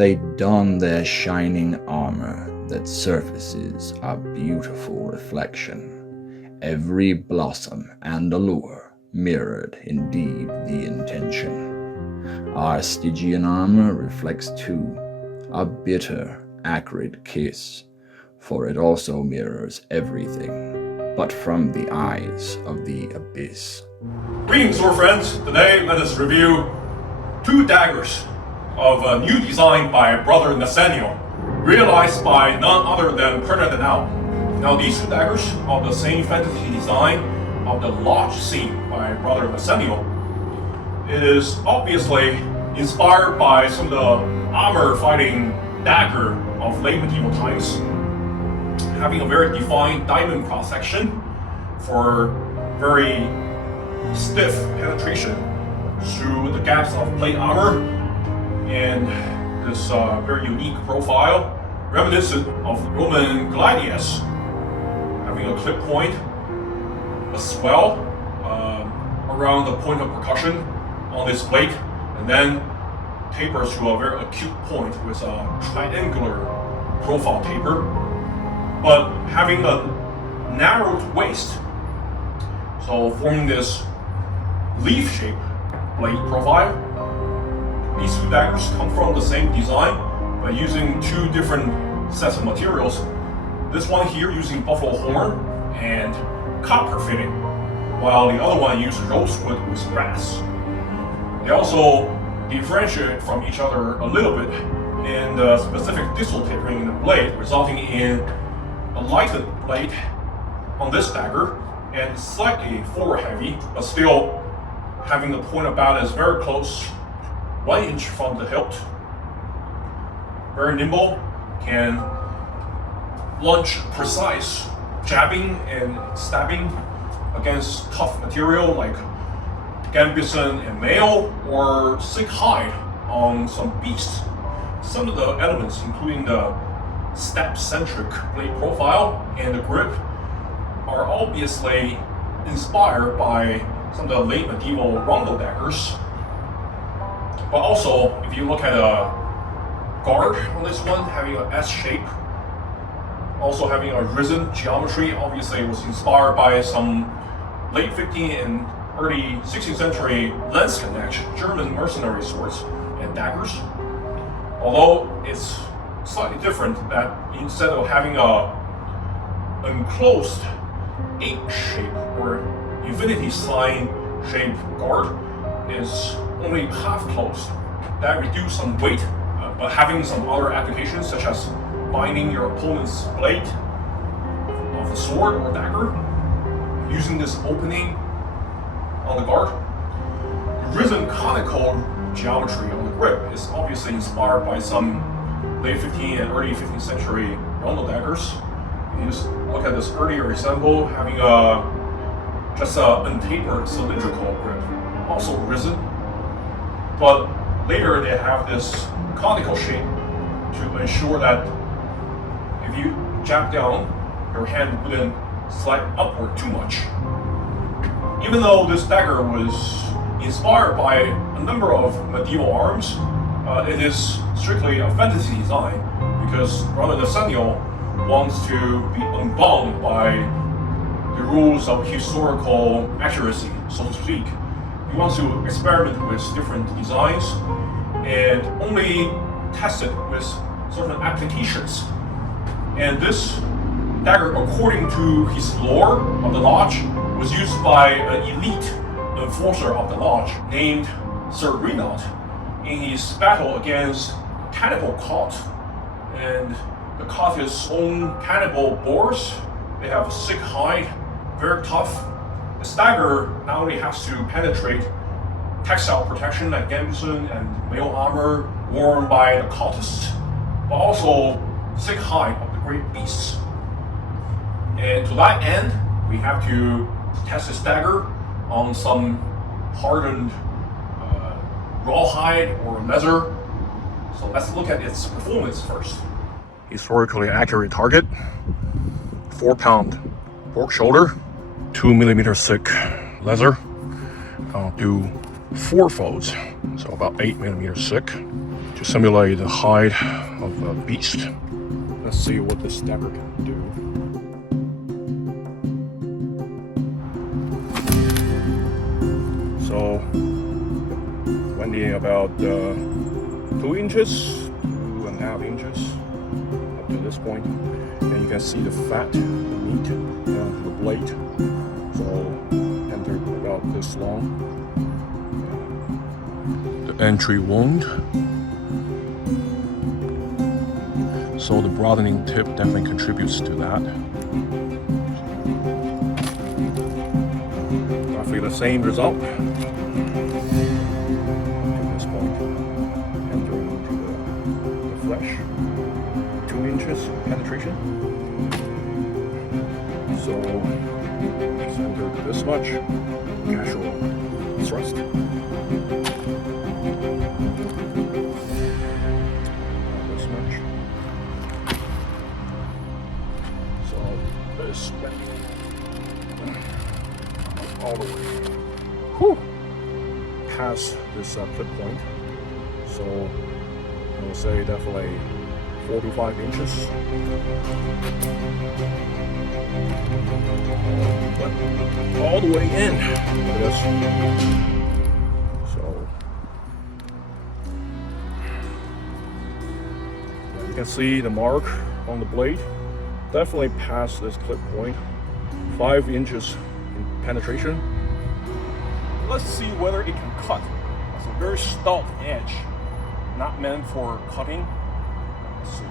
They don their shining armor that surfaces a beautiful reflection, every blossom and allure mirrored indeed the intention. Our Stygian armor reflects too a bitter, acrid kiss, for it also mirrors everything, but from the eyes of the abyss. Greetings, sword friends. Today, let us review two daggers of a new design by Brother Nathaniel, realized by none other than Purna Darnal. Now, these two daggers are the same fantasy design of the lodge scene by Brother Nathaniel. It is obviously inspired by some of the armor-fighting dagger of late medieval times, having a very defined diamond cross-section for very stiff penetration through the gaps of plate armor, and this very unique profile, reminiscent of Roman gladius, having a clip point, a swell around the point of percussion on this blade, and then tapers to a very acute point with a triangular profile taper, but having a narrowed waist, so forming this leaf-shaped blade profile. These two daggers come from the same design, but using two different sets of materials. This one here using buffalo horn and copper fitting, while the other one uses rosewood with brass. They also differentiate from each other a little bit in the specific distal tapering in the blade, resulting in a lightened blade on this dagger and slightly forward heavy, but still having the point of balance very close, 1 inch from the hilt. Very nimble, can launch precise jabbing and stabbing against tough material like gambeson and mail or thick hide on some beasts. Some of the elements, including the stab-centric blade profile and the grip, are obviously inspired by some of the late medieval rondel daggers. But also, if you look at a guard on this one, having an S shape, also having a risen geometry, obviously it was inspired by some late 15th and early 16th century Landsknecht German mercenary swords and daggers. Although it's slightly different that instead of having a enclosed H shape or infinity sign shaped guard, is only half closed. That reduces some weight, but having some other applications such as binding your opponent's blade of the sword or dagger, using this opening on the guard. The risen conical geometry on the grip is obviously inspired by some late 15th and early 15th century rondel daggers. You just look at this earlier example, having just a untapered cylindrical grip, also risen. But later they have this conical shape to ensure that if you jab down, your hand wouldn't slide upward too much. Even though this dagger was inspired by a number of medieval arms, it is strictly a fantasy design because Brother Nathaniel wants to be unbound by the rules of historical accuracy, so to speak. He wants to experiment with different designs and only test it with certain applications. And this dagger, according to his lore of the lodge, was used by an elite enforcer of the lodge named Sir Renaud in his battle against cannibal cult. And the cult's own cannibal boars, they have a thick hide, very tough. The dagger not only has to penetrate textile protection like gambeson and mail armor worn by the cultists, but also thick hide of the great beasts. And to that end, we have to test this dagger on some hardened rawhide or leather. So let's look at its performance first. Historically accurate target, 4-pound pork shoulder, 2mm thick leather. I'll do 4 folds, so about 8mm thick. to simulate the height of a beast. Let's see what this dagger can do. So, winding about 2 inches, 2.5 inches up to this point, and you can see the fat, the meat, and the blade. So, enter about this long. The entry wound. So the broadening tip definitely contributes to that. Roughly the same result. To this point, entering into the flesh, 2 inches penetration. So center this much, casual thrust. This much. So this all the way. Whew. Past this clip point. So I would say definitely 4 to 5 inches. All the way in. Look at this. So you can see the mark on the blade. Definitely past this clip point. 5 inches in penetration. Let's see whether it can cut. It's a very stout edge, not meant for cutting. Let's see.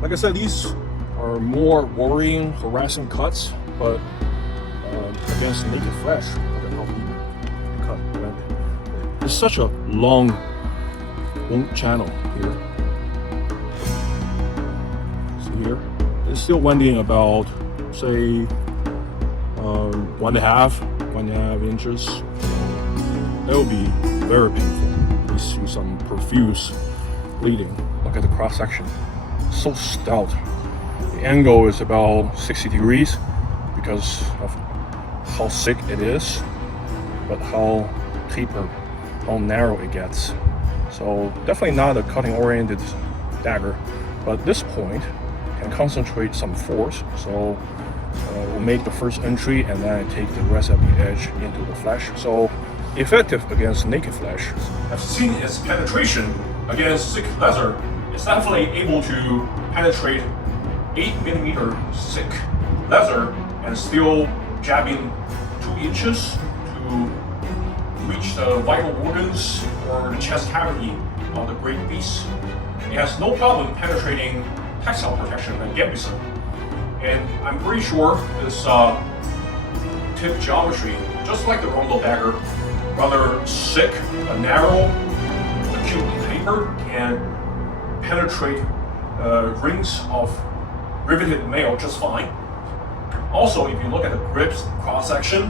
Like I said, these are more worrying, harassing cuts, but against naked flesh, look at how he cut went. It's such a long wound channel here. See here? It's still winding about, say, 1.5 inches. That will be very painful. You see some profuse bleeding. Look at the cross section. So stout. The angle is about 60 degrees because of how thick it is, but how tapered, how narrow it gets. So definitely not a cutting oriented dagger, but this point can concentrate some force. So we'll make the first entry and then take the rest of the edge into the flesh. So effective against naked flesh. I've seen its penetration against thick leather. It's definitely able to penetrate 8mm thick leather and still jabbing 2 inches to reach the vital organs or the chest cavity of the great beast. It has no problem penetrating textile protection and gambeson. And I'm pretty sure this tip geometry, just like the rondel dagger, rather thick, narrow, acutely tapered, and penetrate rings of riveted mail just fine. Also, if you look at the grip's cross section,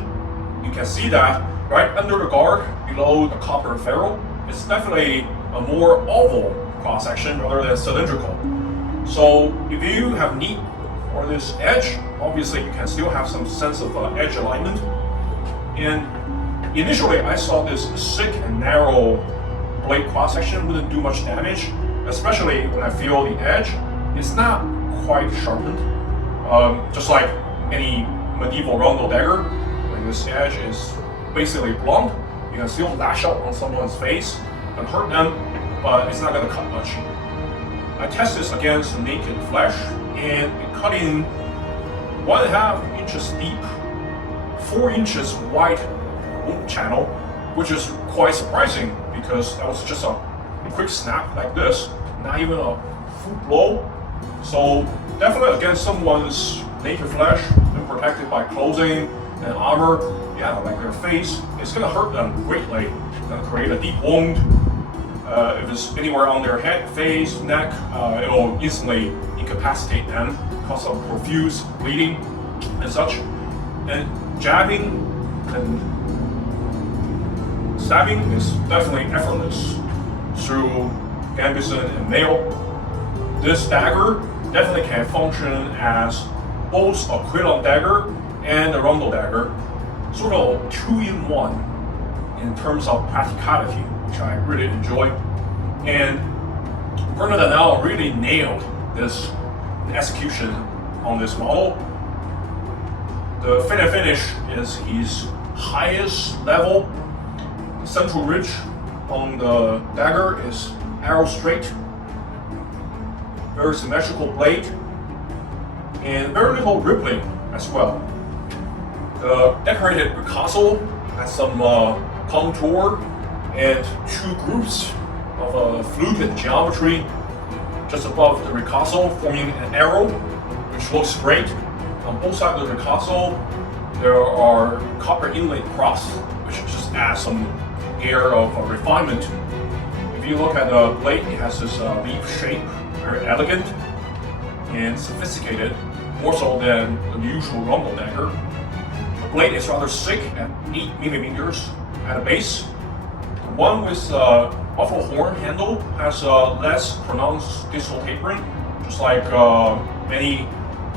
you can see that right under the guard, below the copper ferrule, it's definitely a more oval cross section rather than cylindrical. So if you have need for this edge, obviously you can still have some sense of edge alignment. And initially, I thought this thick and narrow blade cross section wouldn't do much damage, especially when I feel the edge. It's not quite sharpened. Just like any medieval rondel dagger, when this edge is basically blunt, you can still lash out on someone's face and hurt them, but it's not going to cut much. I test this against naked flesh, and it cut in 1.5 inches deep, 4 inches wide wound channel, which is quite surprising because that was just a quick snap like this, not even a full blow. So definitely against someone's naked flesh, been protected by clothing and armor, yeah, like their face, it's gonna hurt them greatly. It's gonna create a deep wound. If it's anywhere on their head, face, neck, it'll instantly incapacitate them, cause of profuse bleeding and such. And jabbing and stabbing is definitely effortless through gambeson and mail. This dagger definitely can function as both a dagger and a rondel dagger, sort of 2-in-1. in terms of practicality, which I really enjoy. And Purna Darnal really nailed this execution on this model. The fit and finish is his highest level. The central ridge on the dagger is arrow straight, very symmetrical blade, and very little rippling as well. The decorated ricasso has some contour and two groups of fluted geometry just above the ricasso, forming an arrow, which looks great. On both sides of the ricasso, there are copper-inlaid cross, which just adds some air of refinement. If you look at the blade, it has this leaf shape, very elegant and sophisticated, more so than the usual rondel dagger. The blade is rather thick at 8 millimeters at the base. The one with buffalo horn handle has less pronounced distal tapering, just like many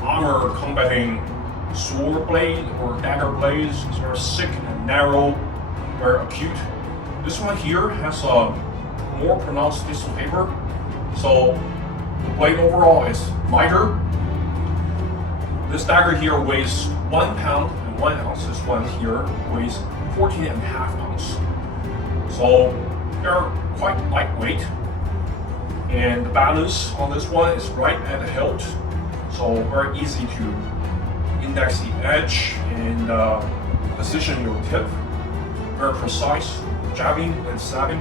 armor combating sword blade or dagger blades. It's very thick and narrow, very acute. This one here has a more pronounced distal taper, so the blade overall is lighter. This dagger here weighs 1 pound and 1 ounce. This one here weighs 14.5 pounds. So they're quite lightweight, and the balance on this one is right at the hilt, so very easy to index the edge and position your tip. Very precise jabbing and stabbing,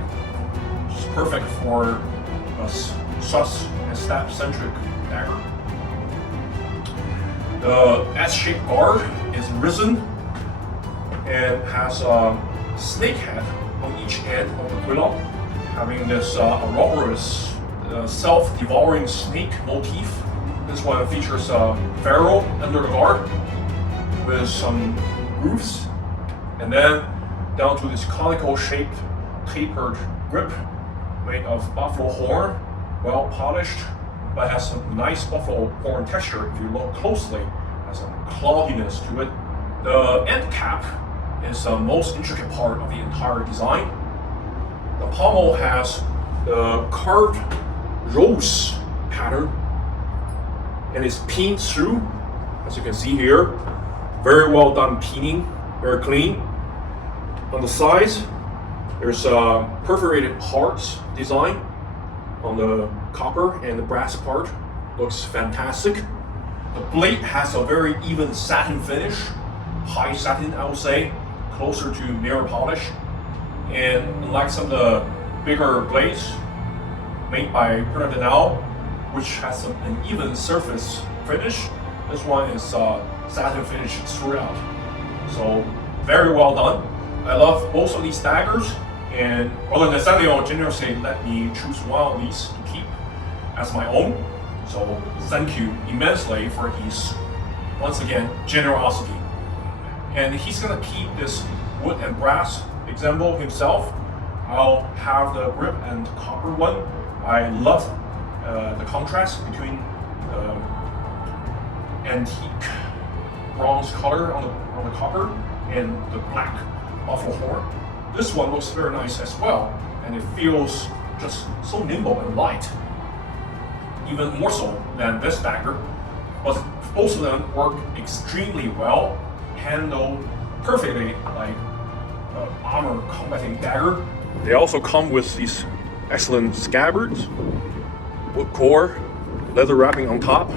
which is perfect for a thrust and stab centric dagger. The S-shaped guard is risen and has a snake head on each end of the quillon, having this aurorous self-devouring snake motif. This one features a ferrule under the guard with some grooves, and then down to this conical shaped tapered grip made of buffalo horn, well polished, but has some nice buffalo horn texture. If you look closely, has some cloudiness to it. The end cap is the most intricate part of the entire design. The pommel has the carved rose pattern and is pinned through, as you can see here. Very well done pinning, very clean. On the sides, there's perforated hearts design on the copper and the brass part. Looks fantastic. The blade has a very even satin finish, high satin I would say, closer to mirror polish. And unlike some of the bigger blades made by Purna Darnal, which has an even surface finish, this one is satin finish throughout. So very well done. I love both of these daggers, and Brother Nathaniel generously let me choose one of these to keep as my own. So thank you immensely for his, once again, generosity. And he's gonna keep this wood and brass example himself. I'll have the grip and copper one. I love the contrast between antique bronze color on the copper and the black buffalo horn. This one looks very nice as well, and it feels just so nimble and light, even more so than this dagger. But both of them work extremely well, handle perfectly like armor combating dagger. They also come with these excellent scabbards, wood core, leather wrapping on top.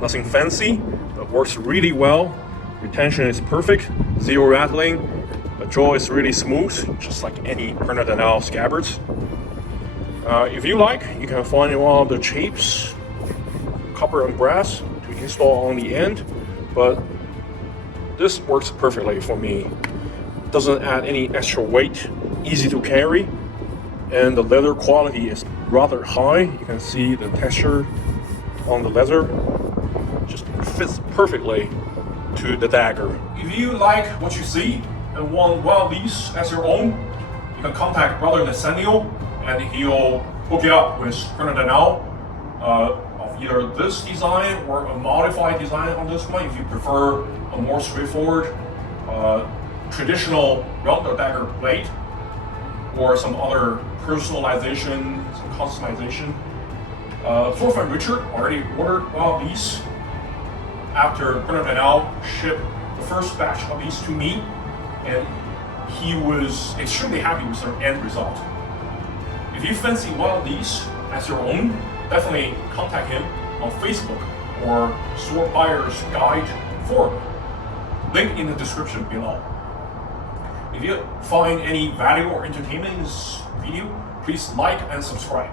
Nothing fancy, but works really well. Retention is perfect, zero rattling. The jaw is really smooth, just like any Purna Darnal scabbards. If you like, you can find one of the shapes, copper and brass, to install on the end, but this works perfectly for me. Doesn't add any extra weight, easy to carry, and the leather quality is rather high. You can see the texture on the leather just fits perfectly to the dagger. If you like what you see and want one of these as your own, you can contact Brother Nathaniel and he'll hook you up with Purna Darnal of either this design or a modified design on this one if you prefer a more straightforward traditional rondel dagger blade. or some other personalization, some customization. Poor friend Richard already ordered one of these after Brother Nathaniel shipped the first batch of these to me, and he was extremely happy with their end result. If you fancy one of these as your own, definitely contact him on Facebook or Sword Buyer's Guide forum. Link in the description below. If you find any value or entertainment in this video, please like and subscribe.